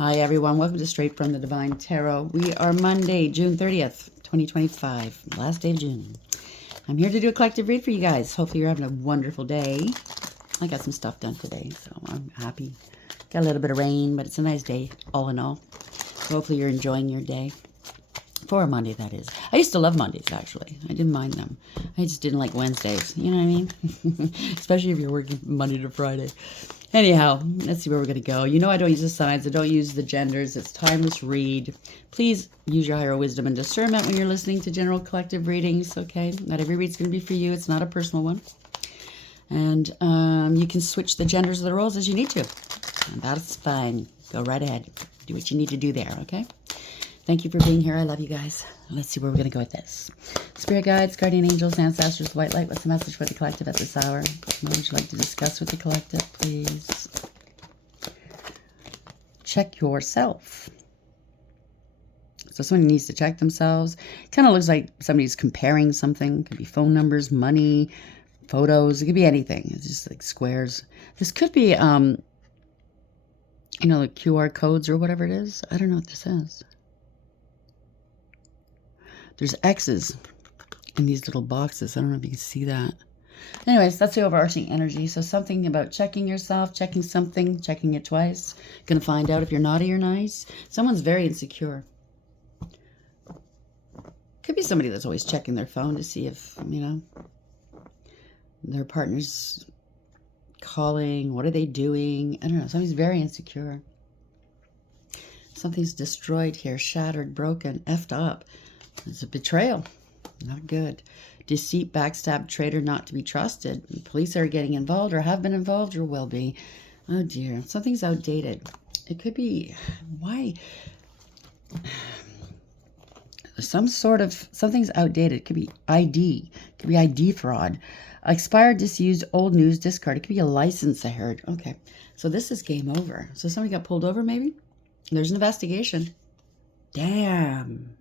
Hi, everyone. Welcome to Straight from the Divine Tarot. We are Monday, June 30th, 2025, last day of June. I'm here to do a collective read for you guys. Hopefully, you're having a wonderful day. I got some stuff done today, so I'm happy. Got a little bit of rain, but it's a nice day, all in all. So hopefully, you're enjoying your day. For a Monday, that is. I used to love Mondays, actually. I didn't mind them. I just didn't like Wednesdays. You know what I mean? Especially if you're working Monday to Friday. Anyhow, let's see where we're going to go. You know I don't use the signs. I don't use the genders. It's timeless read. Please use your higher wisdom and discernment when you're listening to general collective readings, okay? Not every read's going to be for you. It's not a personal one. And you can switch the genders of the roles as you need to. And that's fine. Go right ahead. Do what you need to do there, okay? Thank you for being here. I love you guys. Let's see where we're going to go with this. Spirit guides, guardian angels, ancestors, white light. What's the message for the collective at this hour? What would you like to discuss with the collective, please? Check yourself. So somebody needs to check themselves. Kind of looks like somebody's comparing something. It could be phone numbers, money, photos. It could be anything. It's just like squares. This could be, the QR codes or whatever it is. I don't know what this is. There's X's in these little boxes. I don't know if you can see that. Anyways, that's the overarching energy. So something about checking yourself, checking something, checking it twice. Going to find out if you're naughty or nice. Someone's very insecure. Could be somebody that's always checking their phone to see if, their partner's calling. What are they doing? I don't know. Somebody's very insecure. Something's destroyed here, shattered, broken, effed up. It's a betrayal. Not good. Deceit, backstab, traitor, not to be trusted. The police are getting involved or have been involved or will be. Oh dear. Something's outdated. It could be, why? Something's outdated. It could be ID. It could be ID fraud. Expired, disused, old news, discard. It could be a license, I heard. Okay. So this is game over. So somebody got pulled over maybe? There's an investigation. Damn.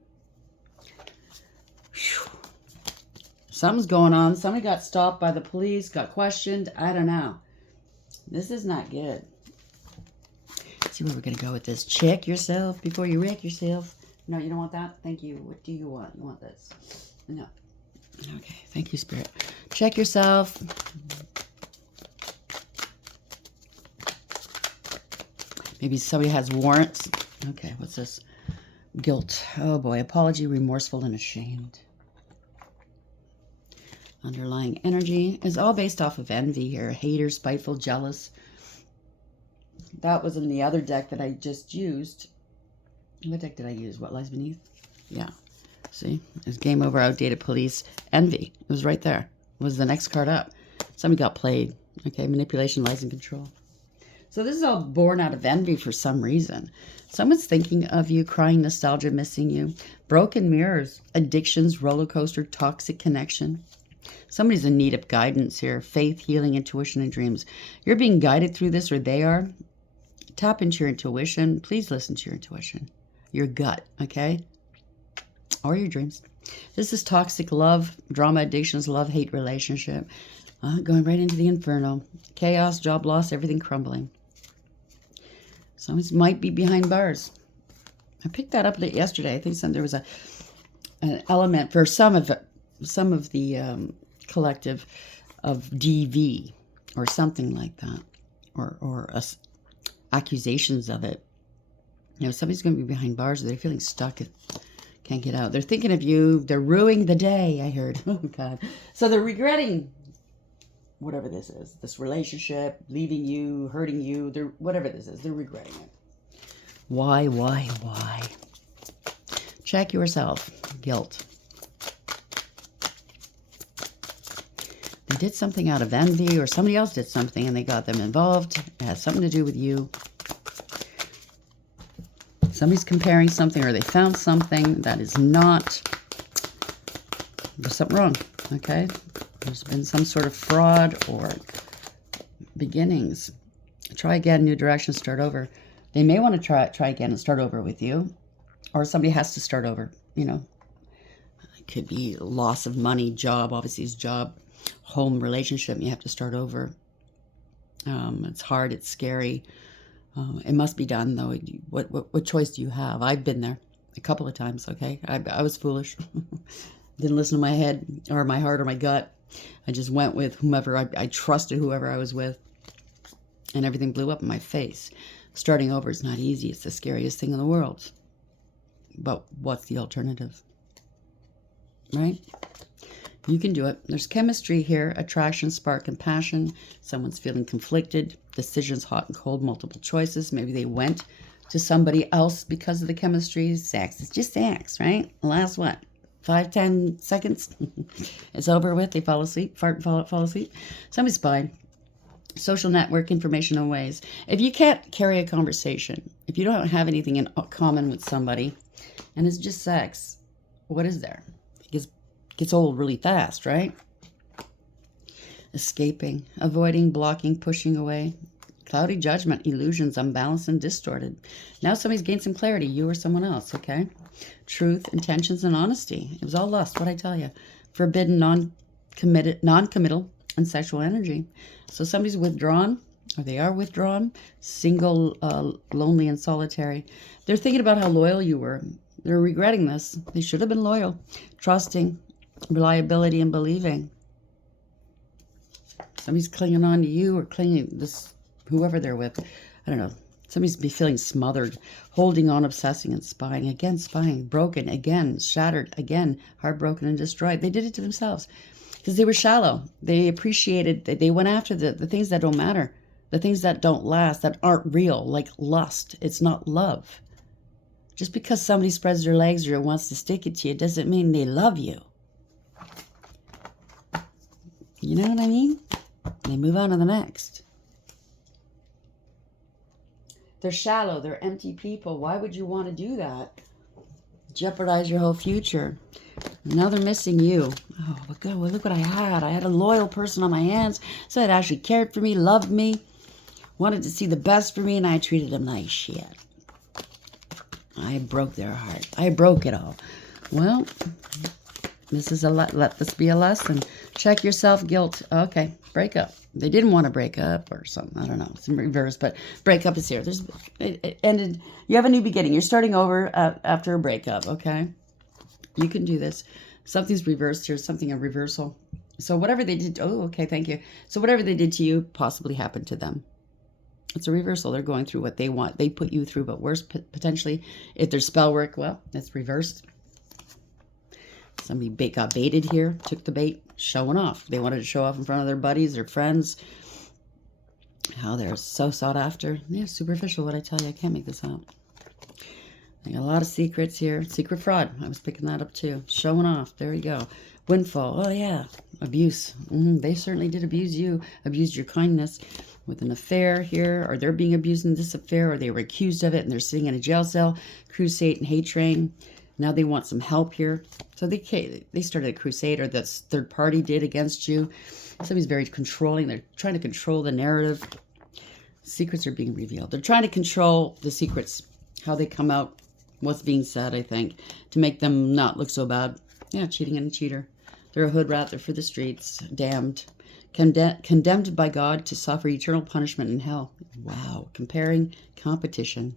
Something's going on. Somebody got stopped by the police, got questioned. I don't know. This is not good. Let's see where we're going to go with this. Check yourself before you wreck yourself. No, you don't want that? Thank you. What do you want? You want this? No. Okay. Thank you, Spirit. Check yourself. Maybe somebody has warrants. Okay. What's this? Guilt. Oh, boy. Apology, remorseful, and ashamed. Underlying energy is all based off of envy here. Hater, spiteful, jealous. That was in the other deck that I just used. What deck did I use? What Lies Beneath? Yeah. See? It's game over, outdated, police, envy. It was right there. It was the next card up. Somebody got played. Okay, manipulation, lies, and control. So this is all born out of envy for some reason. Someone's thinking of you, crying, nostalgia, missing you. Broken mirrors, addictions, roller coaster, toxic connection. Somebody's in need of guidance here. Faith, healing, intuition, and dreams. You're being guided through this, or they are. Tap into your intuition. Please listen to your intuition. Your gut, okay? Or your dreams. This is toxic love, drama, addictions, love-hate relationship. Going right into the inferno. Chaos, job loss, everything crumbling. Someone might be behind bars. I picked that up yesterday. I think there was an element for some of the collective of DV or something like that, or accusations of it. Somebody's going to be behind bars. Or they're feeling stuck. Can't get out. They're thinking of you. They're ruining the day, I heard. Oh, God. So they're regretting whatever this is. This relationship, leaving you, hurting you. Whatever this is, they're regretting it. Why? Check yourself. Guilt. They did something out of envy, or somebody else did something and they got them involved. It has something to do with you. Somebody's comparing something, or they found something that is not. There's something wrong, okay? There's been some sort of fraud or beginnings. Try again, new direction, start over. They may want to try again and start over with you, or somebody has to start over, It could be loss of money, job, obviously it's job, home, relationship, you have to start over. It's hard, it's scary. It must be done, though. What choice do you have? I've been there a couple of times, okay? I was foolish. Didn't listen to my head or my heart or my gut. I just went with whomever. I trusted whoever I was with. And everything blew up in my face. Starting over is not easy. It's the scariest thing in the world. But what's the alternative? Right? You can do it. There's chemistry here, attraction, spark, and passion. Someone's feeling conflicted, decisions hot and cold, multiple choices. Maybe they went to somebody else because of the chemistry. Sex. It's just sex, right? Last what? 5-10 seconds? It's over with. They fall asleep, fart and fall asleep. Somebody's spying. Social network, informational ways. If you can't carry a conversation, if you don't have anything in common with somebody, and it's just sex, what is there? It gets old really fast, right? Escaping, avoiding, blocking, pushing away. Cloudy judgment, illusions, unbalanced and distorted. Now somebody's gained some clarity, you or someone else, okay? Truth, intentions, and honesty. It was all lust, what'd I tell you? Forbidden, non-committal, and sexual energy. So somebody's withdrawn, or they are withdrawn, single, lonely, and solitary. They're thinking about how loyal you were. They're regretting this. They should have been loyal, trusting, reliability, and believing. Somebody's clinging on to you or clinging this whoever they're with. I don't know. Somebody's be feeling smothered, holding on, obsessing, and spying, broken again, shattered again, heartbroken and destroyed. They did it to themselves because they were shallow. They appreciated, they went after the things that don't matter, the things that don't last, that aren't real, like lust. It's not love. Just because somebody spreads their legs or wants to stick it to you doesn't mean they love you. You know what I mean? They move on to the next. They're shallow. They're empty people. Why would you want to do that? Jeopardize your whole future. Now they're missing you. Oh, but good. Well, look what I had. I had a loyal person on my hands. So that actually cared for me, loved me, wanted to see the best for me, and I treated them like shit. I broke their heart. I broke it all. Well, this is let this be a lesson. Check your self-guilt. Okay, break up. They didn't want to break up or something. I don't know. It's in reverse, but breakup is here. It ended. You have a new beginning. You're starting over after a breakup, okay? You can do this. Something's reversed here. Something a reversal. So whatever they did. Oh, okay, thank you. So whatever they did to you possibly happened to them. It's a reversal. They're going through what they want. They put you through, but worse, potentially. If there's spell work, well, that's reversed. Somebody got baited here, took the bait, showing off. They wanted to show off in front of their buddies, their friends. How they're so sought after. Yeah, superficial, what I tell you. I can't make this up. I got a lot of secrets here. Secret fraud. I was picking that up too. Showing off. There you go. Windfall. Oh, yeah. Abuse. They certainly did abuse you. Abused your kindness with an affair here. Or they're being abused in this affair. Or they were accused of it and they're sitting in a jail cell. Crusade and hate train. Now they want some help here. So they started a crusade, or the third party did against you. Somebody's very controlling. They're trying to control the narrative. Secrets are being revealed. They're trying to control the secrets, how they come out, what's being said, I think, to make them not look so bad. Yeah, cheating and a cheater. They're a hood rat. They're for the streets. Damned. Condemned by God to suffer eternal punishment in hell. Wow. Comparing, competition.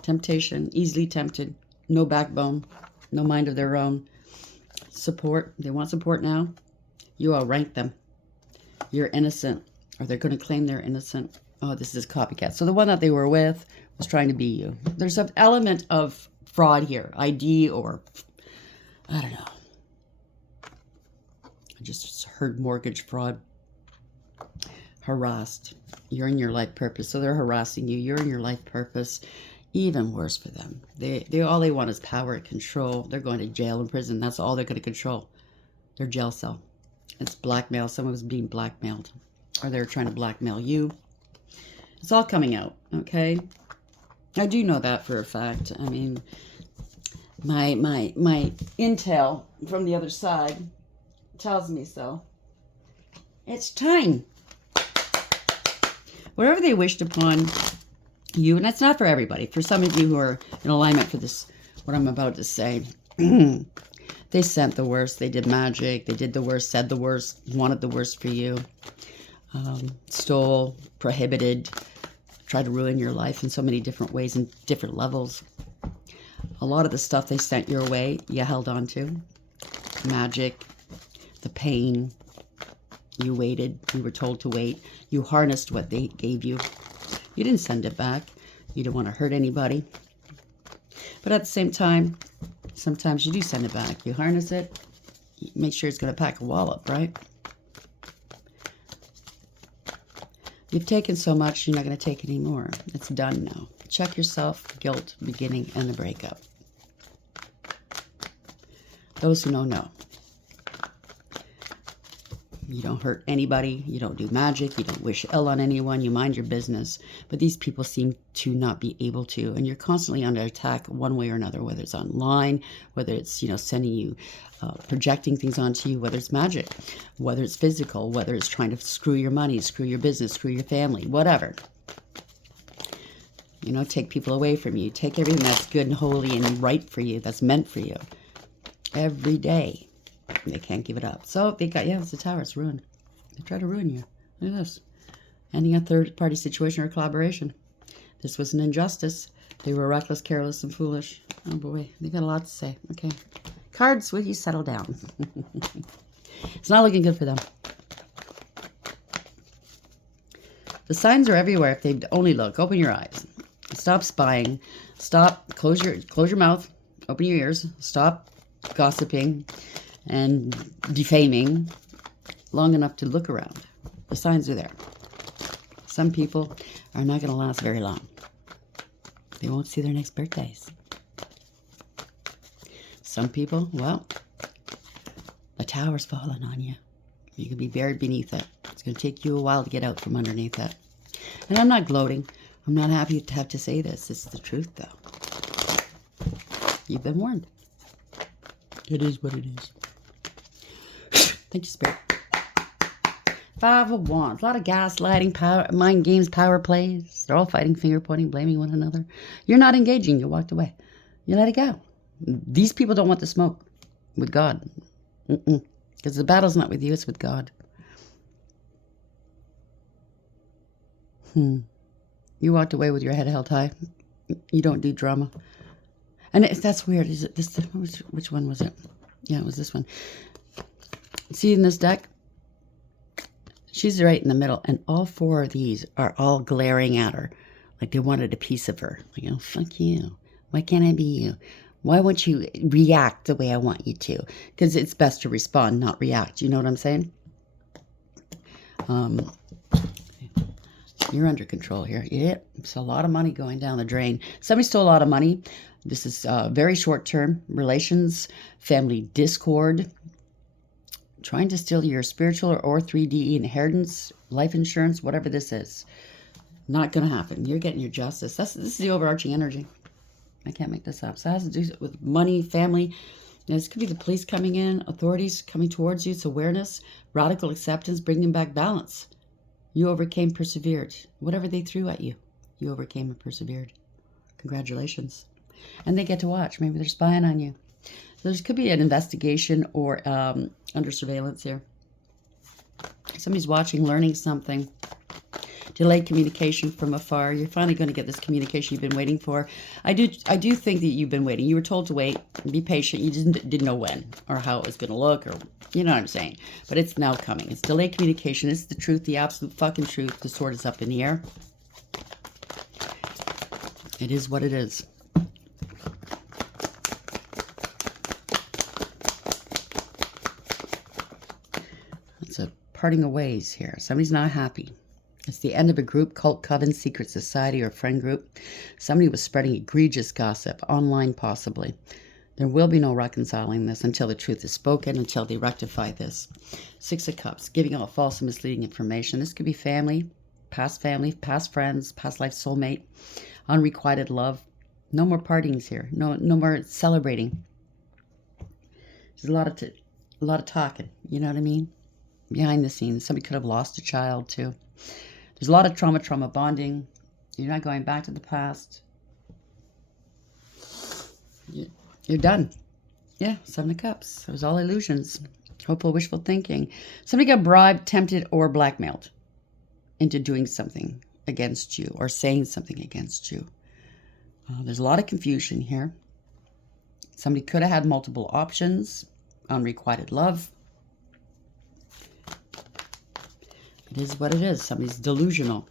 Temptation, easily tempted. No backbone, no mind of their own. Support, they want support now. You outrank them. You're innocent, or they're going to claim they're innocent. Oh, this is copycat. So the one that they were with was trying to be you. There's an element of fraud here, ID, or I don't know. I just heard mortgage fraud. Harassed. You're in your life purpose, so they're harassing you. You're in your life purpose. Even worse for them. They all they want is power and control. They're going to jail and prison. That's all they're going to control. Their jail cell. It's blackmail. Someone was being blackmailed. Or they're trying to blackmail you. It's all coming out, okay? I do know that for a fact. I mean, my intel from the other side tells me so. It's time. Whatever they wished upon you, and that's not for everybody. For some of you who are in alignment for this, what I'm about to say, they sent the worst. They did magic. They did the worst, said the worst, wanted the worst for you. Stole, prohibited, try to ruin your life in so many different ways and different levels. A lot of the stuff they sent your way, you held on to. Magic, the pain. You waited. You were told to wait. You harnessed what they gave you. You didn't send it back. You didn't want to hurt anybody. But at the same time, sometimes you do send it back. You harness it. You make sure it's going to pack a wallop, right? You've taken so much, you're not going to take any more. It's done now. Check yourself. Guilt, beginning, and the breakup. Those who know. You don't hurt anybody. You don't do magic. You don't wish ill on anyone. You mind your business. But these people seem to not be able to. And you're constantly under attack one way or another, whether it's online, whether it's, sending you, projecting things onto you, whether it's magic, whether it's physical, whether it's trying to screw your money, screw your business, screw your family, whatever. Take people away from you. Take everything that's good and holy and right for you, that's meant for you. Every day. They can't give it up. So they got, it's the tower. It's ruined. They try to ruin you. Look at this. Ending a third-party situation or collaboration. This was an injustice. They were reckless, careless, and foolish. Oh, boy. They got a lot to say. Okay. Cards, will you settle down? It's not looking good for them. The signs are everywhere if they only look. Open your eyes. Stop spying. Stop. Close your mouth. Open your ears. Stop gossiping and defaming long enough to look around. The signs are there. Some people are not going to last very long. They won't see their next birthdays. Some people, well, the tower's falling on you. You can be buried beneath it. It's going to take you a while to get out from underneath it. And I'm not gloating. I'm not happy to have to say this. It's the truth, though. You've been warned. It is what it is. Thank you, Spirit. 5 of Wands. A lot of gaslighting, power, mind games, power plays. They're all fighting, finger pointing, blaming one another. You're not engaging. You walked away. You let it go. These people don't want the smoke with God. Because the battle's not with you. It's with God. You walked away with your head held high. You don't do drama. And that's weird. Is it this? Which one was it? Yeah, it was this one. See in this deck? She's right in the middle, and all 4 of these are all glaring at her. Like they wanted a piece of her. Like, oh, fuck you. Why can't I be you? Why won't you react the way I want you to? Because it's best to respond, not react. You know what I'm saying? You're under control here. Yeah, it's a lot of money going down the drain. Somebody stole a lot of money. This is very short-term relations, family discord, trying to steal your spiritual or 3D inheritance, life insurance, whatever this is. Not going to happen. You're getting your justice. This is the overarching energy. I can't make this up. So it has to do with money, family. This could be the police coming in, authorities coming towards you. It's awareness, radical acceptance, bringing back balance. You overcame, persevered. Whatever they threw at you, you overcame and persevered. Congratulations. And they get to watch. Maybe they're spying on you. So there could be an investigation or under surveillance here. Somebody's watching, learning something. Delayed communication from afar. You're finally going to get this communication you've been waiting for. I do think that you've been waiting. You were told to wait, be patient. You didn't know when or how it was going to look, or you know what I'm saying. But it's now coming. It's delayed communication. It's the truth, the absolute fucking truth. The sword is up in the air. It is what it is. It's a parting of ways here. Somebody's not happy. It's the end of a group, cult, coven, secret society, or friend group. Somebody was spreading egregious gossip, online possibly. There will be no reconciling this until the truth is spoken, until they rectify this. 6 of Cups, giving out false and misleading information. This could be family, past friends, past life soulmate, unrequited love. No more partings here. No more celebrating. There's a lot of talking. You know what I mean? Behind the scenes. Somebody could have lost a child too. There's a lot of trauma bonding. You're not going back to the past. You're done. Yeah, 7 of Cups. It was all illusions. Hopeful, wishful thinking. Somebody got bribed, tempted, or blackmailed into doing something. against you or saying something against you. There's a lot of confusion here. Somebody could have had multiple options. Unrequited love. It is what it is. Somebody's delusional.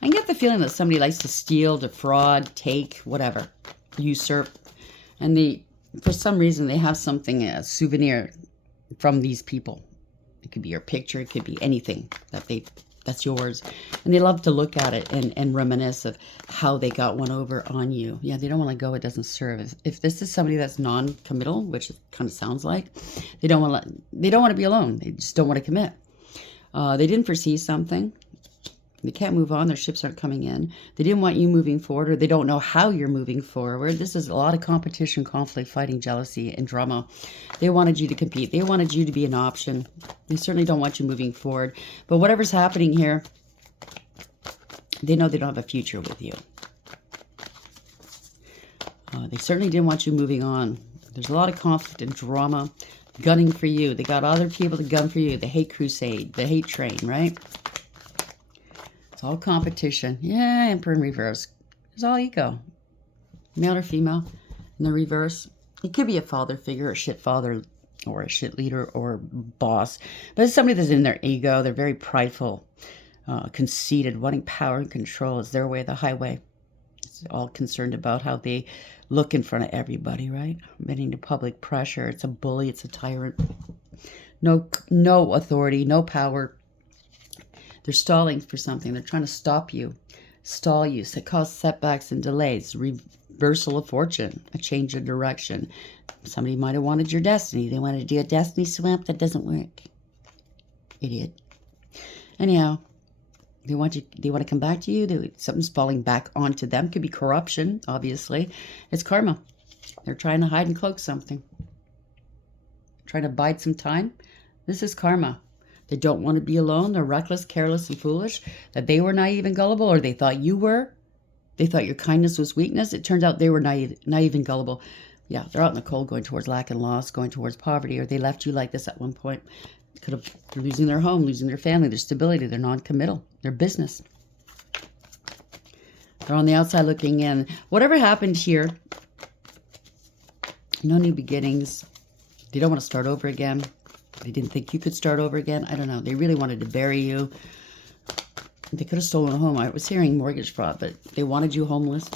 I get the feeling that somebody likes to steal, defraud, take, whatever, usurp. And for some reason, they have something, a souvenir from these people. It could be your picture. It could be anything that's yours. And they love to look at it and reminisce of how they got one over on you. Yeah, they don't want to go. It doesn't serve. If this is somebody that's non-committal, which it kind of sounds like, they don't want to be alone. They just don't want to commit. They didn't foresee something. They can't move on. Their ships aren't coming in. They didn't want you moving forward, or they don't know how you're moving forward. This is a lot of competition, conflict, fighting, jealousy, and drama. They wanted you to compete. They wanted you to be an option. They certainly don't want you moving forward. But whatever's happening here, they know they don't have a future with you. They certainly didn't want you moving on. There's a lot of conflict and drama gunning for you. They got other people to gun for you. The hate crusade, the hate train, right? It's all competition. Yeah, Emperor in reverse. It's all ego. Male or female in the reverse. It could be a father figure, a shit father, or a shit leader, or boss. But it's somebody that's in their ego. They're very prideful, conceited, wanting power and control. It's their way, the highway. It's all concerned about how they look in front of everybody, right? Admitting to public pressure. It's a bully. It's a tyrant. No authority, no power. They're stalling for something. They're trying to stop you, stall you, cause setbacks and delays, reversal of fortune, a change of direction. Somebody might have wanted your destiny. They wanted to do a destiny swap. That doesn't work. Idiot. Anyhow, they want to come back to you. Something's falling back onto them. Could be corruption, obviously. It's karma. They're trying to hide and cloak something. Trying to bide some time. This is karma. They don't want to be alone. They're reckless, careless, and foolish. That they were naive and gullible, or they thought you were. They thought your kindness was weakness. It turned out they were naive and gullible. Yeah, they're out in the cold, going towards lack and loss, going towards poverty, or they left you like this at one point. They're losing their home, losing their family, their stability. They're non-committal. Their business. They're on the outside looking in. Whatever happened here, no new beginnings. They don't want to start over again. They didn't think you could start over again. I don't know. They really wanted to bury you. They could have stolen a home. I was hearing mortgage fraud, but they wanted you homeless.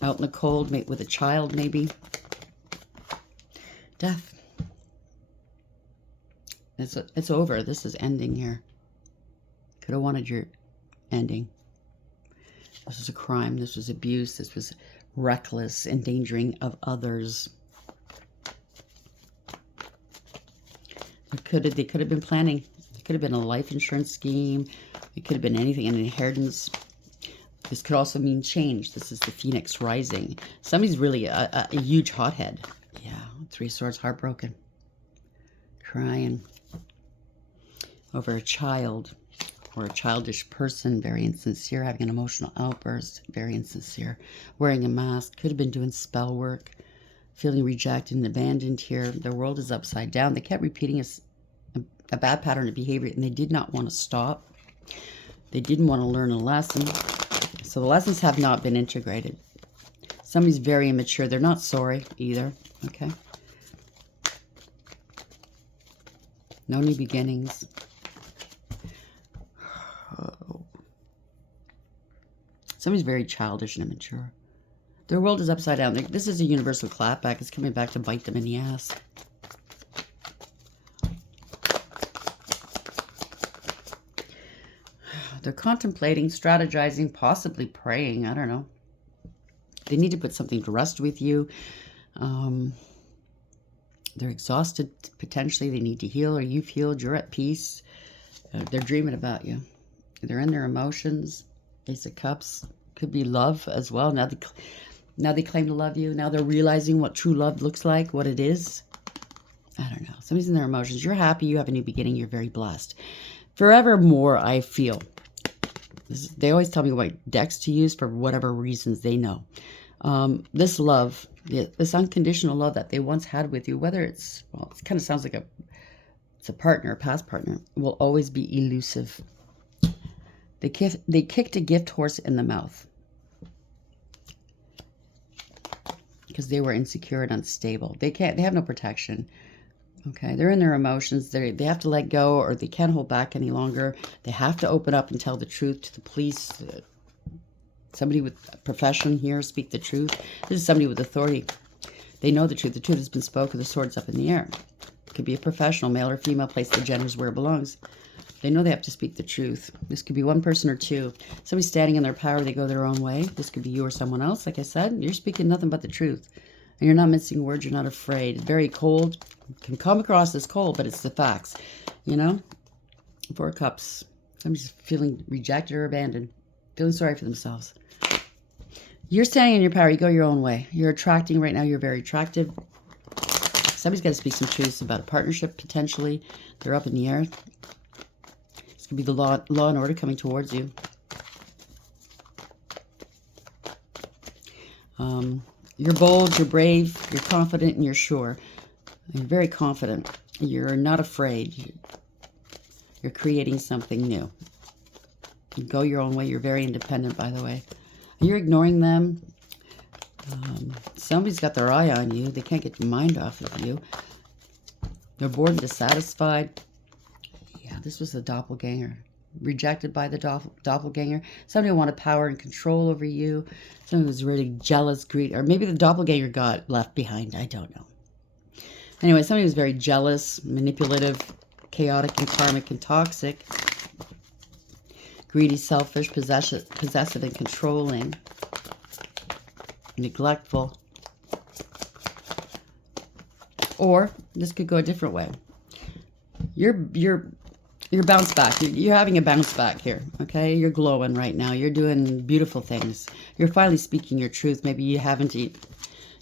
Out in the cold, with a child maybe. Death. It's over. This is ending here. Could have wanted your ending. This was a crime. This was abuse. This was reckless endangering of others. They could have been planning. It could have been a life insurance scheme. It could have been anything, an inheritance. This could also mean change. This is the Phoenix rising. Somebody's really a huge hothead. Yeah, Three of Swords, heartbroken. Crying over a child or a childish person, very insincere, having an emotional outburst, very insincere. Wearing a mask, could have been doing spell work. Feeling rejected and abandoned here. Their world is upside down. They kept repeating a bad pattern of behavior, and they did not want to stop. They didn't want to learn a lesson. So the lessons have not been integrated. Somebody's very immature. They're not sorry either. Okay. No new beginnings. Oh. Somebody's very childish and immature. Their world is upside down. This is a universal clapback. It's coming back to bite them in the ass. They're contemplating, strategizing, possibly praying. I don't know. They need to put something to rest with you. They're exhausted, potentially. They need to heal, or you've healed. You're at peace. They're dreaming about you. They're in their emotions. Ace of Cups. Could be love as well. Now they claim to love you. Now they're realizing what true love looks like, what it is. I don't know. Somebody's in their emotions. You're happy. You have a new beginning. You're very blessed. Forevermore, I feel. They always tell me what decks to use for whatever reasons they know. This love, this unconditional love that they once had with you, whether it's, well, it kind of sounds like it's a partner, a past partner, will always be elusive. They kicked a gift horse in the mouth because they were insecure and unstable. They have no protection. Okay, they're in their emotions. They have to let go, or they can't hold back any longer. They have to open up and tell the truth to the police. Somebody with a profession here, speak the truth. This is somebody with authority. They know the truth. The truth has been spoken. The sword's up in the air. It could be a professional, male or female, place the genders where it belongs. They know they have to speak the truth. This could be one person or two. Somebody standing in their power, they go their own way. This could be you or someone else. Like I said, you're speaking nothing but the truth. And you're not mincing words. You're not afraid. It's very cold. It can come across as cold, but it's the facts. You know? 4 of Cups. Somebody's feeling rejected or abandoned. Feeling sorry for themselves. You're standing in your power. You go your own way. You're attracting right now. You're very attractive. Somebody's got to speak some truths about a partnership, potentially. They're up in the air. This could be the law and order coming towards you. You're bold, you're brave, you're confident, and you're sure. You're very confident. You're not afraid. You're creating something new. You go your own way. You're very independent, by the way. You're ignoring them. Somebody's got their eye on you. They can't get your mind off of you. They're bored and dissatisfied. Yeah, this was a doppelganger. Rejected by the doppelganger. Somebody wanted power and control over you. Somebody was really jealous, greedy, or maybe the doppelganger got left behind. I don't know. Anyway, somebody was very jealous, manipulative, chaotic, and karmic, and toxic. Greedy, selfish, possessive, and controlling. Neglectful. Or this could go a different way. You're bounced back. You're having a bounce back here, okay? You're glowing right now. You're doing beautiful things. You're finally speaking your truth. Maybe you haven't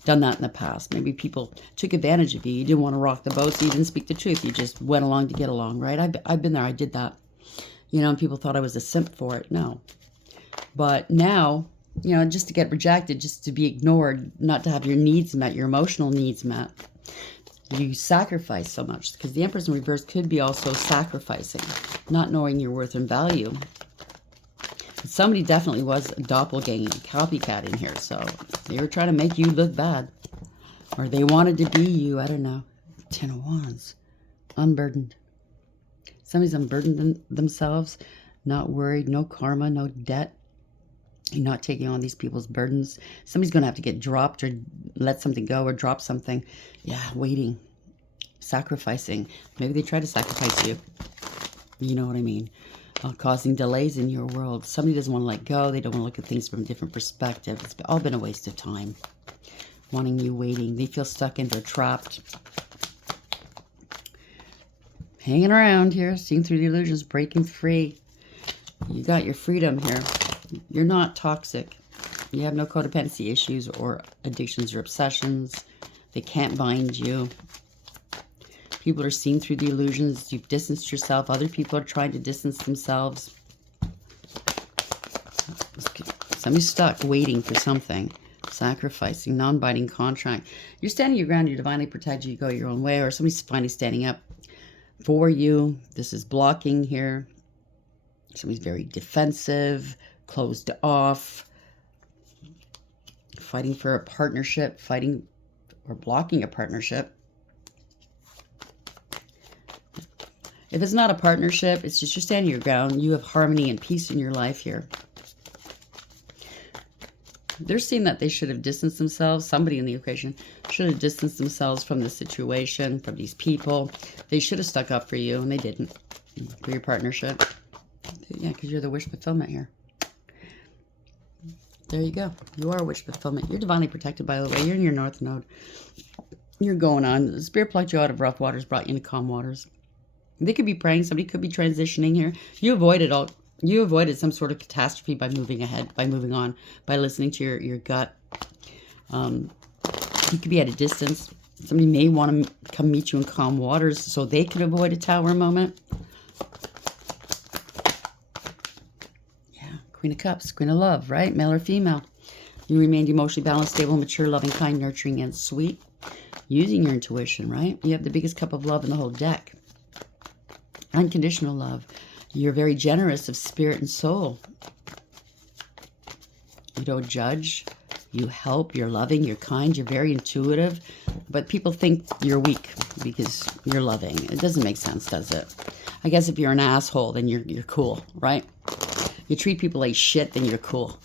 done that in the past. Maybe people took advantage of you. You didn't want to rock the boat, so you didn't speak the truth. You just went along to get along, right? I've been there. I did that. You know, and people thought I was a simp for it. No. But now, you know, just to get rejected, just to be ignored, not to have your needs met, your emotional needs met, you sacrifice so much, because the Empress in reverse could be also sacrificing, not knowing your worth and value. Somebody definitely was a doppelganger, copycat in here, so they were trying to make you look bad, or they wanted to be you. I don't know. 10 of Wands, unburdened. Somebody's unburdened themselves, not worried, no karma, no debt. You're not taking on these people's burdens. Somebody's going to have to get dropped or let something go or drop something. Yeah, waiting, sacrificing. Maybe they try to sacrifice you. You know what I mean? Causing delays in your world. Somebody doesn't want to let go. They don't want to look at things from a different perspective. It's all been a waste of time. Wanting you, waiting. They feel stuck and they're trapped. Hanging around here, seeing through the illusions, breaking free. You got your freedom here. You're not toxic. You have no codependency issues or addictions or obsessions. They can't bind you. People are seeing through the illusions. You've distanced yourself. Other people are trying to distance themselves. Somebody's stuck waiting for something. Sacrificing, non-binding contract. You're standing your ground. You're divinely protected. You go your own way, or somebody's finally standing up for you. This is blocking here. Somebody's very defensive, closed off, fighting for a partnership, fighting or blocking a partnership. If it's not a partnership, it's just you're standing your ground. You have harmony and peace in your life here. They're seeing that they should have distanced themselves. Somebody in the equation should have distanced themselves from the situation, from these people. They should have stuck up for you, and they didn't, for your partnership. Yeah, because you're the wish fulfillment here. There you go. You are wish fulfillment. You're divinely protected, by the way. You're in your north node. You're going on. The spirit plucked you out of rough waters, brought you into calm waters. They could be praying. Somebody could be transitioning here. You avoided some sort of catastrophe by moving ahead, by moving on, by listening to your gut. You could be at a distance. Somebody may want to come meet you in calm waters so they could avoid a tower moment. Queen of Cups, Queen of Love, right? Male or female. You remained emotionally balanced, stable, mature, loving, kind, nurturing, and sweet. Using your intuition, right? You have the biggest cup of love in the whole deck. Unconditional love. You're very generous of spirit and soul. You don't judge. You help. You're loving. You're kind. You're very intuitive. But people think you're weak because you're loving. It doesn't make sense, does it? I guess if you're an asshole, then you're cool, right? You treat people like shit, then you're cool.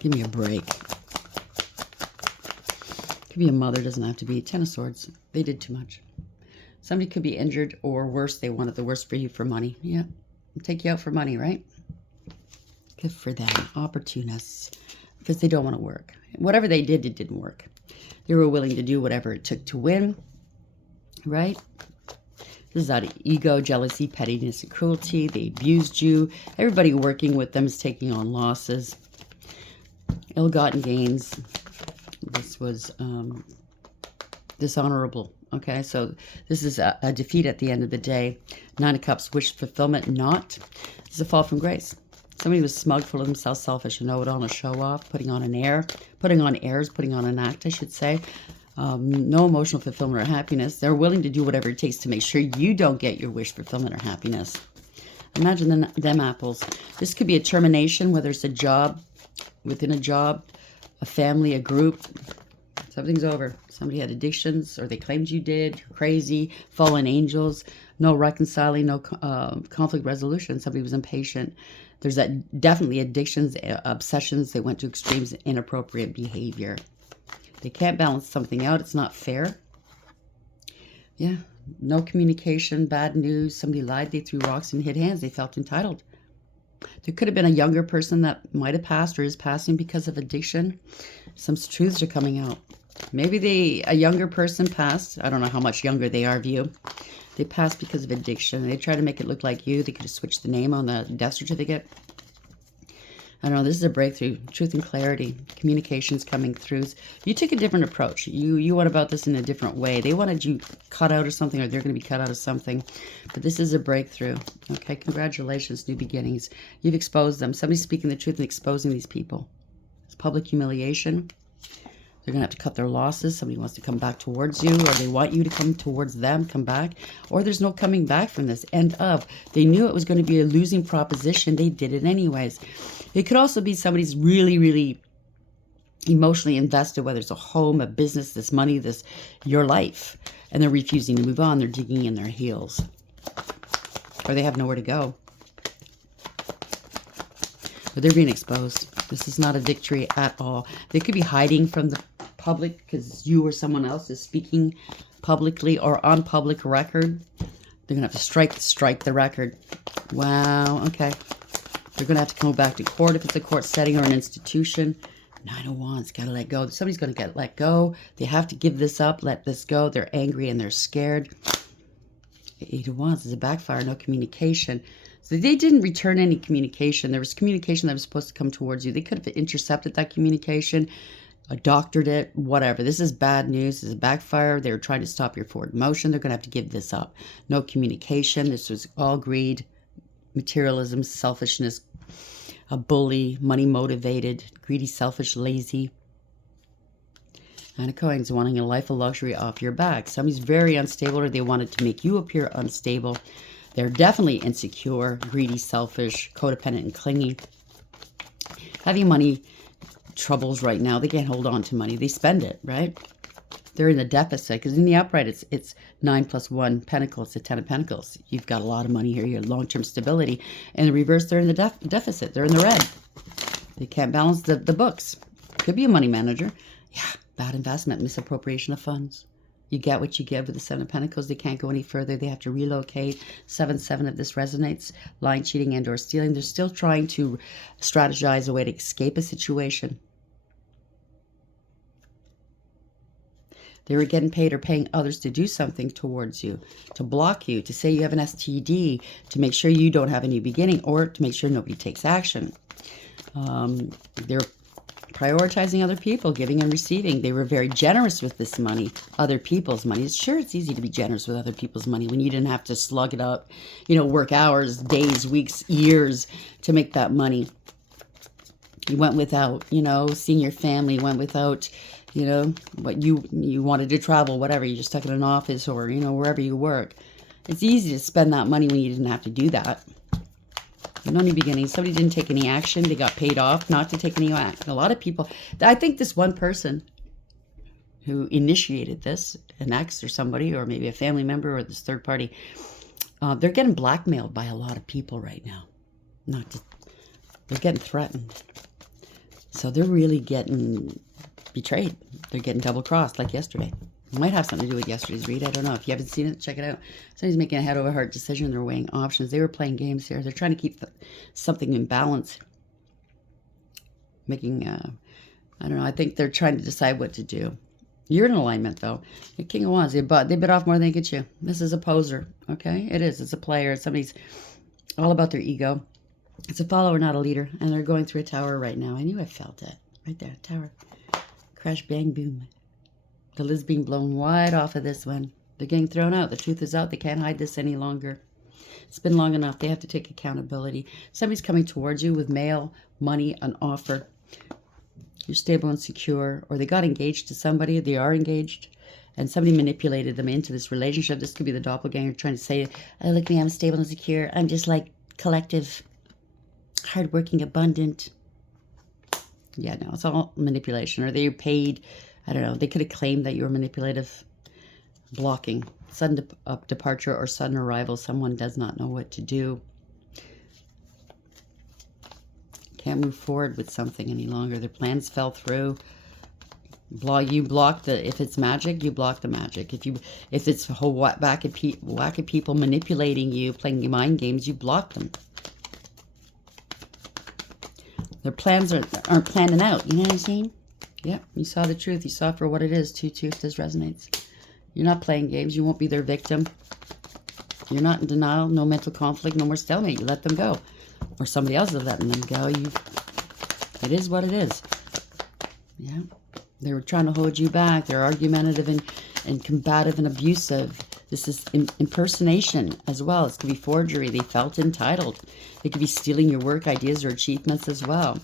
Give me a break. Could be a mother, doesn't have to be. Ten of Swords. They did too much. Somebody could be injured, or worse, they wanted the worst for you for money. Yeah. Take you out for money, right? Good for them. Opportunists. Because they don't want to work. Whatever they did, it didn't work. They were willing to do whatever it took to win. Right? This is out of ego, jealousy, pettiness, and cruelty. They abused you. Everybody working with them is taking on losses. Ill-gotten gains. This was dishonorable. Okay, so this is a defeat at the end of the day. Nine of Cups, wish fulfillment, not. This is a fall from grace. Somebody was smug, full of themselves, selfish, and know-it-all, and a show-off, putting on an air, putting on airs, putting on an act, I should say. No emotional fulfillment or happiness. They're willing to do whatever it takes to make sure you don't get your wish fulfillment or happiness. Imagine them apples. This could be a termination, whether it's a job, within a job, a family, a group. Something's over. Somebody had addictions, or they claimed you did. You're crazy. Fallen angels. No reconciling, no conflict resolution. Somebody was impatient. There's that definitely addictions, obsessions. They went to extremes, inappropriate behavior. They can't balance something out. It's not fair. Yeah. No communication, bad news. Somebody lied. They threw rocks and hid hands. They felt entitled. There could have been a younger person that might have passed or is passing because of addiction. Some truths are coming out. Maybe a younger person passed. I don't know how much younger they are of you. They passed because of addiction. They try to make it look like you. They could have switched the name on the death certificate. I don't know. This is a breakthrough. Truth and clarity. Communications coming through. You took a different approach. You went about this in a different way. They wanted you cut out of something, or they're going to be cut out of something. But this is a breakthrough. Okay, congratulations. New beginnings. You've exposed them. Somebody's speaking the truth and exposing these people. It's public humiliation. They're going to have to cut their losses. Somebody wants to come back towards you, or they want you to come towards them, come back. Or there's no coming back from this. End of. They knew it was going to be a losing proposition. They did it anyways. It could also be somebody's really, really emotionally invested, whether it's a home, a business, this money, your life. And they're refusing to move on. They're digging in their heels. Or they have nowhere to go. But they're being exposed. This is not a victory at all. They could be hiding from the public because you or someone else is speaking publicly or on public record. They're going to have to strike the record. Wow, okay. They're going to have to come back to court if it's a court setting or an institution. Nine of Wands, got to let go. Somebody's going to get let go. They have to give this up, let this go. They're angry and they're scared. Eight of Wands is a backfire, no communication. So they didn't return any communication. There was communication that was supposed to come towards you. They could have intercepted that communication, doctored it, whatever. This is bad news. This is a backfire. They were trying to stop your forward motion. They're going to have to give this up. No communication. This was all greed, materialism, selfishness, a bully, money motivated, greedy, selfish, lazy. Nine of Coins, wanting a life of luxury off your back. Somebody's very unstable, or they wanted to make you appear unstable. They're definitely insecure, greedy, selfish, codependent, and clingy. Having money troubles right now. They can't hold on to money. They spend it, right? They're in the deficit because in the upright, it's 9 plus 1 pentacle. It's a 10 of pentacles. You've got a lot of money here. You have long-term stability. In the reverse, they're in the deficit. They're in the red. They can't balance the books. Could be a money manager. Yeah, bad investment, misappropriation of funds. You get what you give with the Seven of Pentacles. They can't go any further. They have to relocate. 7-7 if this resonates. Lying, cheating, and or stealing. They're still trying to strategize a way to escape a situation. They were getting paid or paying others to do something towards you, to block you, to say you have an STD, to make sure you don't have a new beginning, or to make sure nobody takes action. They're prioritizing other people, giving and receiving. They were very generous with this money, other people's money. Sure, it's easy to be generous with other people's money when you didn't have to slug it up, work hours, days, weeks, years to make that money. You went without, seeing your family, went without, what you wanted to travel, whatever. You're just stuck in an office or, wherever you work. It's easy to spend that money when you didn't have to do that. No new beginnings. Somebody didn't take any action. They got paid off not to take any action. A lot of people, I think this one person who initiated this, an ex or somebody, or maybe a family member or this third party, they're getting blackmailed by a lot of people right now. They're getting threatened. So they're really getting betrayed. They're getting double-crossed like yesterday. It might have something to do with yesterday's read. I don't know. If you haven't seen it, check it out. Somebody's making a head-over-heart decision. They're weighing options. They were playing games here. They're trying to keep something in balance. Making, I don't know. I think they're trying to decide what to do. You're in alignment, though. The King of Wands, they bit off more than they could chew. This is a poser, okay? It is. It's a player. It's somebody's all about their ego. It's a follower, not a leader. And they're going through a tower right now. I knew I felt it. Right there, tower. Crash, bang, boom. The lid's being blown wide off of this one. They're getting thrown out. The truth is out. They can't hide this any longer. It's been long enough. They have to take accountability. Somebody's coming towards you with mail, money, an offer. You're stable and secure, or they got engaged to somebody, they are engaged, and somebody manipulated them into this relationship. This could be the doppelganger trying to say, oh, look at me, I'm stable and secure. I'm just like collective, hardworking, abundant. Yeah, no, it's all manipulation. Or they paid, I don't know, they could have claimed that you were manipulative, blocking, sudden departure or sudden arrival. Someone does not know what to do. Can't move forward with something any longer. Their plans fell through. You block the, if it's magic, you block the magic. If it's a whole whack of people manipulating you, playing mind games, you block them. Their plans aren't planning out. You know what I'm saying? Yep, you saw the truth. You saw for what it is. 2-2, this resonates. You're not playing games. You won't be their victim. You're not in denial. No mental conflict. No more stalemate. You let them go. Or somebody else is letting them go. It is what it is. Yeah. They were trying to hold you back. They're argumentative and combative and abusive. This is impersonation as well. This could be forgery. They felt entitled. They could be stealing your work, ideas, or achievements as well.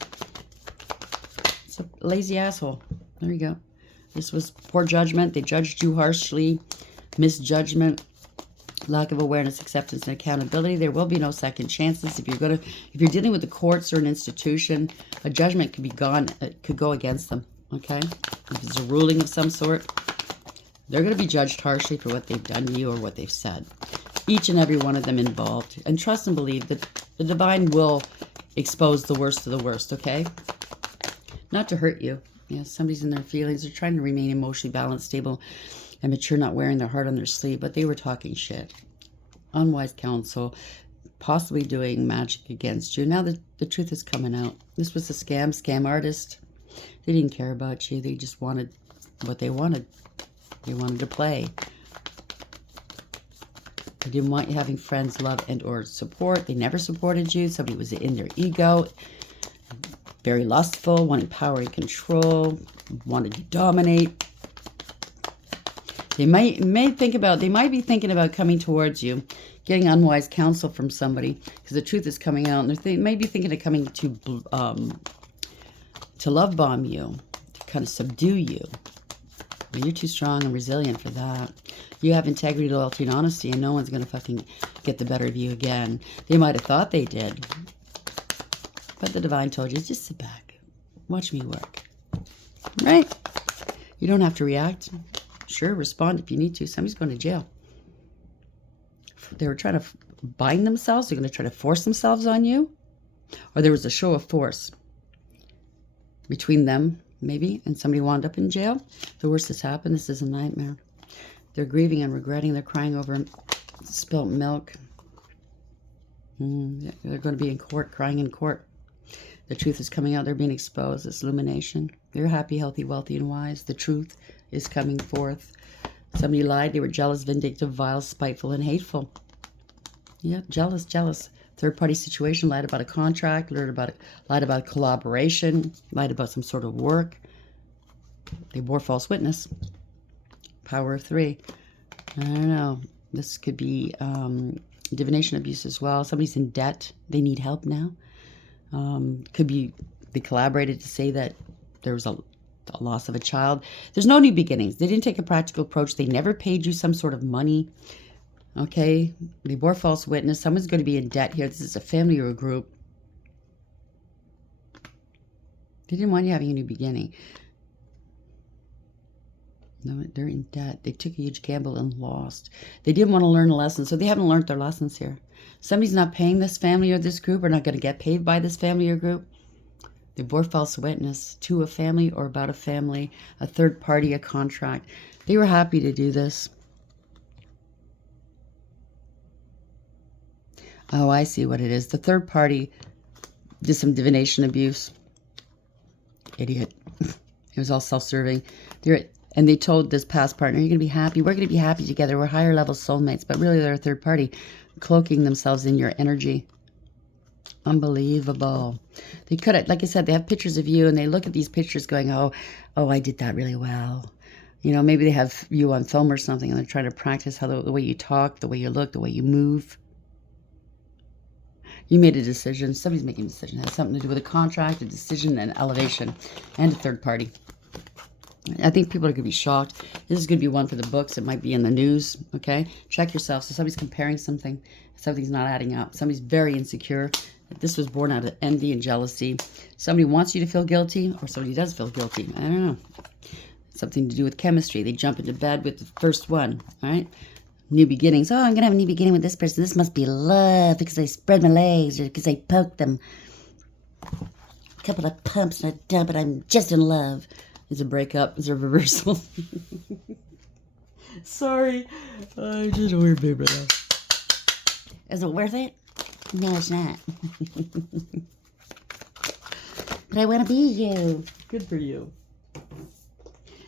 It's a lazy asshole. There you go. This was poor judgment. They judged you harshly. Misjudgment. Lack of awareness, acceptance, and accountability. There will be no second chances. If you're dealing with the courts or an institution, a judgment could be gone. It could go against them. Okay, if it's a ruling of some sort, they're going to be judged harshly for what they've done to you or what they've said. Each and every one of them involved. And trust and believe that the divine will expose the worst of the worst. Okay, not to hurt you. Yeah, somebody's in their feelings. They're trying to remain emotionally balanced, stable, and mature, not wearing their heart on their sleeve, but they were talking shit. Unwise counsel, possibly doing magic against you. Now the truth is coming out. This was a scam artist. They didn't care about you. They just wanted what they wanted. They wanted to play. They didn't want you having friends, love, and or support. They never supported you. Somebody was in their ego. Very lustful, wanting power and control, wanted to dominate. They might be thinking about coming towards you, getting unwise counsel from somebody, because the truth is coming out, and they may be thinking of coming to love bomb you, to kind of subdue you. But you're too strong and resilient for that. You have integrity, loyalty, and honesty, and no one's going to fucking get the better of you again. They might have thought they did, but the divine told you, just sit back, watch me work. Right? You don't have to react. Sure, respond if you need to. Somebody's going to jail. They were trying to bind themselves. They're going to try to force themselves on you. Or there was a show of force between them, maybe, and somebody wound up in jail. The worst has happened. This is a nightmare. They're grieving and regretting. They're crying over spilt milk. They're going to be in court, crying in court. The truth is coming out. They're being exposed. It's illumination. They're happy, healthy, wealthy, and wise. The truth is coming forth. Somebody lied. They were jealous, vindictive, vile, spiteful, and hateful. Yeah, jealous. Third-party situation. Lied about a contract. Lied about a collaboration. Lied about some sort of work. They bore false witness. Power of 3. I don't know. This could be divination abuse as well. Somebody's in debt. They need help now. Could be they collaborated to say that there was a loss of a child. There's no new beginnings. They didn't take a practical approach. They never paid you some sort of money. Okay, they bore false witness. Someone's going to be in debt here. This is a family or a group. They didn't want you having a new beginning. No, they're in debt. They took a huge gamble and lost. They didn't want to learn a lesson, so they haven't learned their lessons here. Somebody's not paying this family or this group, or not going to get paid by this family or group. They bore false witness to a family or about a family, a third party, a contract. They were happy to do this. Oh, I see what it is. The third party did some divination abuse. Idiot. It was all self-serving. And they told this past partner, you're going to be happy. We're going to be happy together. We're higher level soulmates. But really, they're a third party, cloaking themselves in your energy. Unbelievable. They could have, like I said, they have pictures of you, and they look at these pictures going, oh, I did that really well. You know, maybe they have you on film or something, and they're trying to practice how the way you talk, the way you look, the way you move. You made a decision. Somebody's making a decision. It has something to do with a contract, a decision, an elevation, and a third party. I think people are going to be shocked. This is going to be one for the books. It might be in the news, okay? Check yourself. So somebody's comparing something. Something's not adding up. Somebody's very insecure. This was born out of envy and jealousy. Somebody wants you to feel guilty, or somebody does feel guilty. I don't know. Something to do with chemistry. They jump into bed with the first one, all right? New beginnings. Oh, I'm going to have a new beginning with this person. This must be love because I spread my legs or because I poked them. A couple of pumps and a dump, and I'm just in love. Is a breakup. Is a reversal. Sorry. I just a weird baby now. Is it worth it? No, it's not. But I want to be you. Good for you.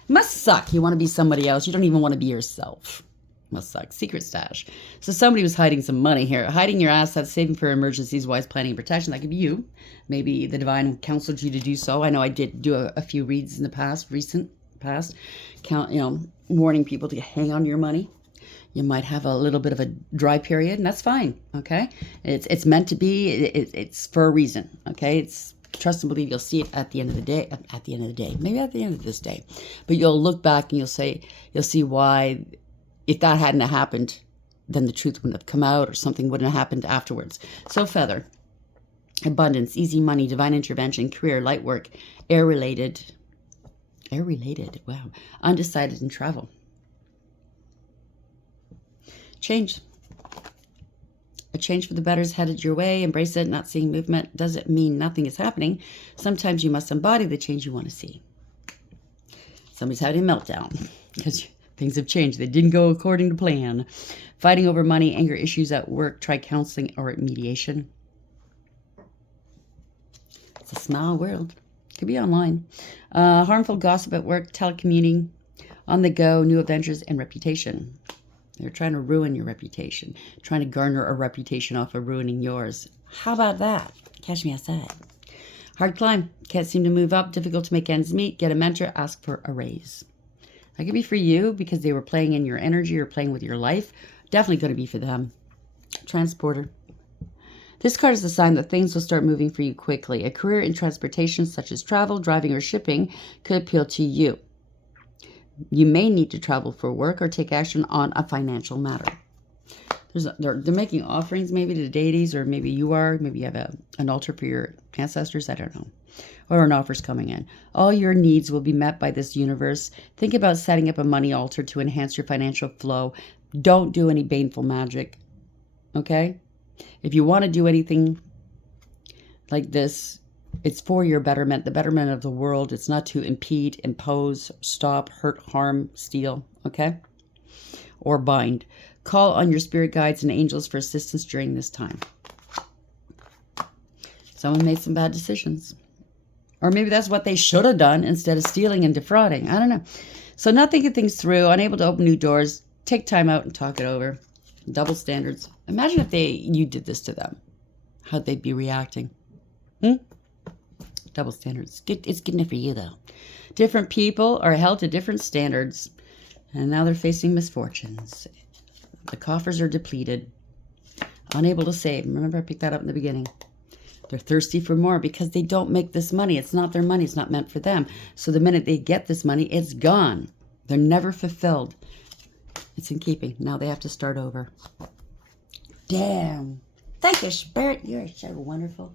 Must suck. You want to be somebody else. You don't even want to be yourself. Must suck. Secret stash. So somebody was hiding some money here. Hiding your assets, saving for emergencies, wise planning and protection. That could be you. Maybe the divine counseled you to do so. I know I did do a few reads in the past, recent past, warning people to hang on to your money. You might have a little bit of a dry period, and that's fine. Okay, it's meant to be. It's for a reason. Okay, it's trust and believe. You'll see it at the end of the day. At the end of the day, maybe at the end of this day, but you'll look back and you'll see why. If that hadn't happened, then the truth wouldn't have come out, or something wouldn't have happened afterwards. So feather, abundance, easy money, divine intervention, career, light work, air related, wow, undecided, and travel. Change. A change for the better is headed your way. Embrace it. Not seeing movement doesn't mean nothing is happening. Sometimes you must embody the change you want to see. Somebody's having a meltdown because things have changed. They didn't go according to plan. Fighting over money, anger issues at work. Try counseling or mediation. It's a small world. Could be online. Harmful gossip at work, telecommuting, on the go, new adventures, and reputation. They're trying to ruin your reputation. Trying to garner a reputation off of ruining yours. How about that? Catch me outside. Hard climb. Can't seem to move up. Difficult to make ends meet. Get a mentor. Ask for a raise. That could be for you because they were playing in your energy or playing with your life. Definitely going to be for them. Transporter. This card is a sign that things will start moving for you quickly. A career in transportation such as travel, driving, or shipping could appeal to you. You may need to travel for work or take action on a financial matter. They're making offerings maybe to deities, or maybe you are. Maybe you have an altar for your ancestors. I don't know. Or an offer's coming in. All your needs will be met by this universe. Think about setting up a money altar to enhance your financial flow. Don't do any baneful magic. Okay? If you want to do anything like this, it's for your betterment, the betterment of the world. It's not to impede, impose, stop, hurt, harm, steal. Okay? Or bind. Call on your spirit guides and angels for assistance during this time. Someone made some bad decisions. Or maybe that's what they should have done instead of stealing and defrauding. I don't know. So not thinking things through, unable to open new doors. Take time out and talk it over. Double standards. Imagine if you did this to them. How'd they be reacting? Double standards. It's good enough for you, though. Different people are held to different standards. And now they're facing misfortunes. The coffers are depleted. Unable to save. Remember, I picked that up in the beginning. They're thirsty for more because they don't make this money. It's not their money. It's not meant for them. So the minute they get this money, it's gone. They're never fulfilled. It's in keeping. Now they have to start over. Damn. Thank you, Spirit. You're so wonderful.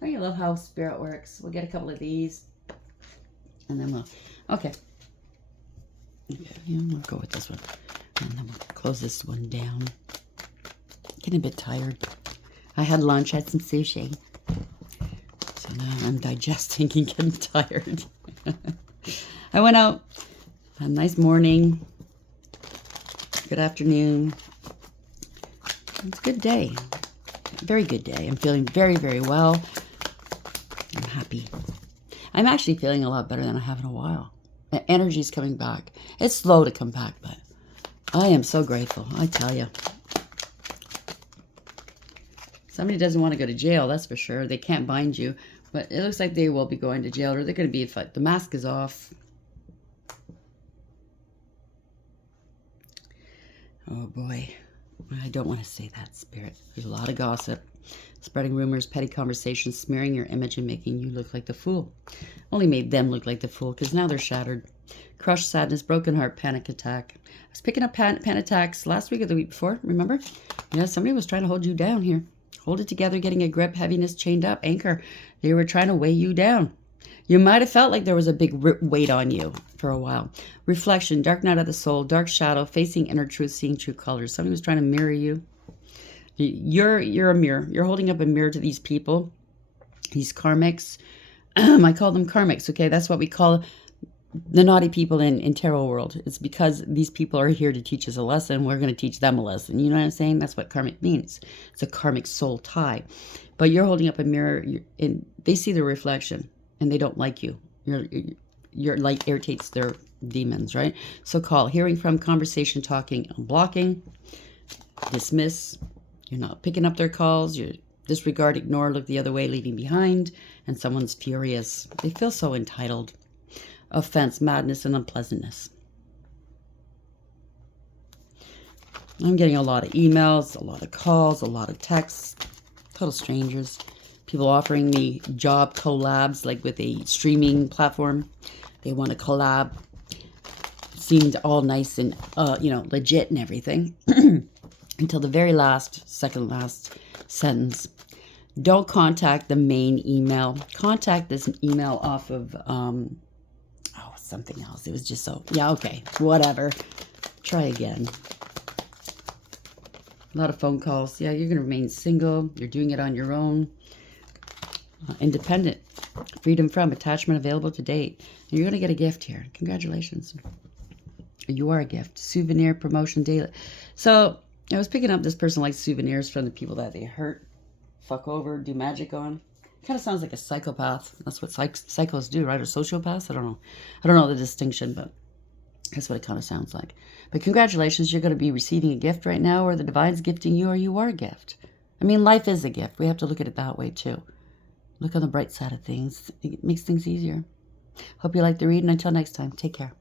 Don't you love how Spirit works? We'll get a couple of these. And then we'll... Okay. Yeah, we'll go with this one. And then we'll close this one down. Getting a bit tired. I had lunch, had some sushi. So now I'm digesting and getting tired. I went out. Had a nice morning. Good afternoon. It's a good day. Very good day. I'm feeling very, very well. I'm happy. I'm actually feeling a lot better than I have in a while. The energy's coming back. It's slow to come back, but I am so grateful. I tell you. Somebody doesn't want to go to jail, that's for sure. They can't bind you, but it looks like they will be going to jail, or they're going to be, if the mask is off. Oh boy. I don't want to say that, Spirit. There's a lot of gossip, spreading rumors, petty conversations, smearing your image and making you look like the fool. Only made them look like the fool because now they're shattered. Crushed, sadness, broken heart, panic attack. I was picking up panic attacks last week or the week before, remember? Yeah, somebody was trying to hold you down here. Hold it together, getting a grip, heaviness, chained up, anchor. They were trying to weigh you down. You might have felt like there was a big weight on you for a while. Reflection, dark night of the soul, dark shadow, facing inner truth, seeing true colors. Somebody was trying to mirror you. You're a mirror. You're holding up a mirror to these people, these karmics. I call them karmics, okay? That's what we call the naughty people in tarot world. It's because these people are here to teach us a lesson. We're going to teach them a lesson. You know what I'm saying? That's what karmic means. It's a karmic soul tie. But you're holding up a mirror, and they see the reflection. And they don't like you. Your light irritates their demons, right? So call, hearing from, conversation, talking, blocking, dismiss. You're not picking up their calls. You disregard, ignore, look the other way, leaving behind. And someone's furious. They feel so entitled. Offense, madness, and unpleasantness. I'm getting a lot of emails, a lot of calls, a lot of texts. Total strangers. People offering me job collabs, like with a streaming platform. They want to collab. It seemed all nice and, legit and everything. Until the very second last sentence. Don't contact the main email. Contact this email off of, something else. It was just so, yeah, okay, whatever. Try again. A lot of phone calls. Yeah, you're going to remain single. You're doing it on your own. Independent, freedom from, attachment available to date. And you're going to get a gift here. Congratulations. You are a gift. Souvenir, promotion, daily. So I was picking up this person likes souvenirs from the people that they hurt, fuck over, do magic on. Kind of sounds like a psychopath. That's what psychos do, right? Or sociopaths? I don't know. I don't know the distinction, but that's what it kind of sounds like. But congratulations, you're going to be receiving a gift right now, or the divine's gifting you, or you are a gift. I mean, life is a gift. We have to look at it that way too. Look on the bright side of things. It makes things easier. Hope you like the read, and until next time, take care.